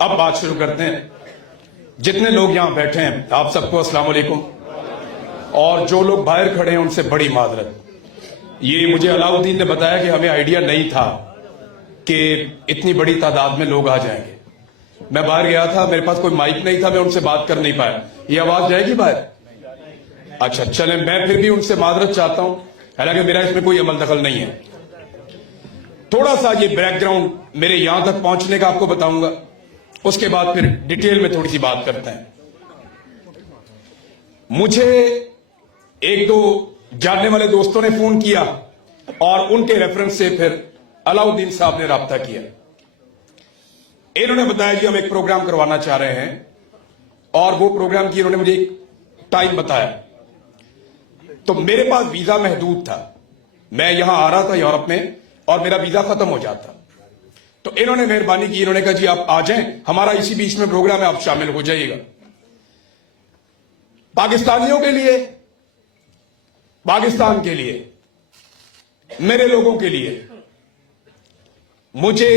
अब बात शुरू करते हैं। जितने लोग यहां बैठे हैं आप सबको अस्सलाम वालेकुम, और जो लोग बाहर खड़े हैं उनसे बड़ी माजरत। ये मुझे अलाउद्दीन ने बताया कि हमें आइडिया नहीं था कि इतनी बड़ी तादाद में लोग आ जाएंगे। मैं बाहर गया था, मेरे पास कोई माइक नहीं था, मैं उनसे बात कर नहीं पाया। ये आवाज जाएगी बाहर? अच्छा चले, मैं फिर भी उनसे माजरत चाहता हूं, हालांकि मेरा इसमें कोई अमल दखल नहीं है। थोड़ा सा ये बैकग्राउंड मेरे यहां तक पहुंचने का आपको बताऊंगा, उसके बाद फिर डिटेल में थोड़ी सी बात करते हैं। मुझे एक दो जानने वाले दोस्तों ने फोन किया और उनके रेफरेंस से फिर अलाउद्दीन साहब ने राब्ता किया। इन्होंने बताया कि हम एक प्रोग्राम करवाना चाह रहे हैं और वो प्रोग्राम की इन्होंने मुझे एक टाइम बताया। तो मेरे पास वीजा महदूद था, मैं यहां आ रहा था यूरोप में और मेरा वीजा खत्म हो जाता। तो इन्होंने मेहरबानी की, इन्होंने कहा जी आप आ जाएं, हमारा इसी बीच में प्रोग्राम है, आप शामिल हो जाइएगा। पाकिस्तानियों के लिए, पाकिस्तान के लिए, मेरे लोगों के लिए मुझे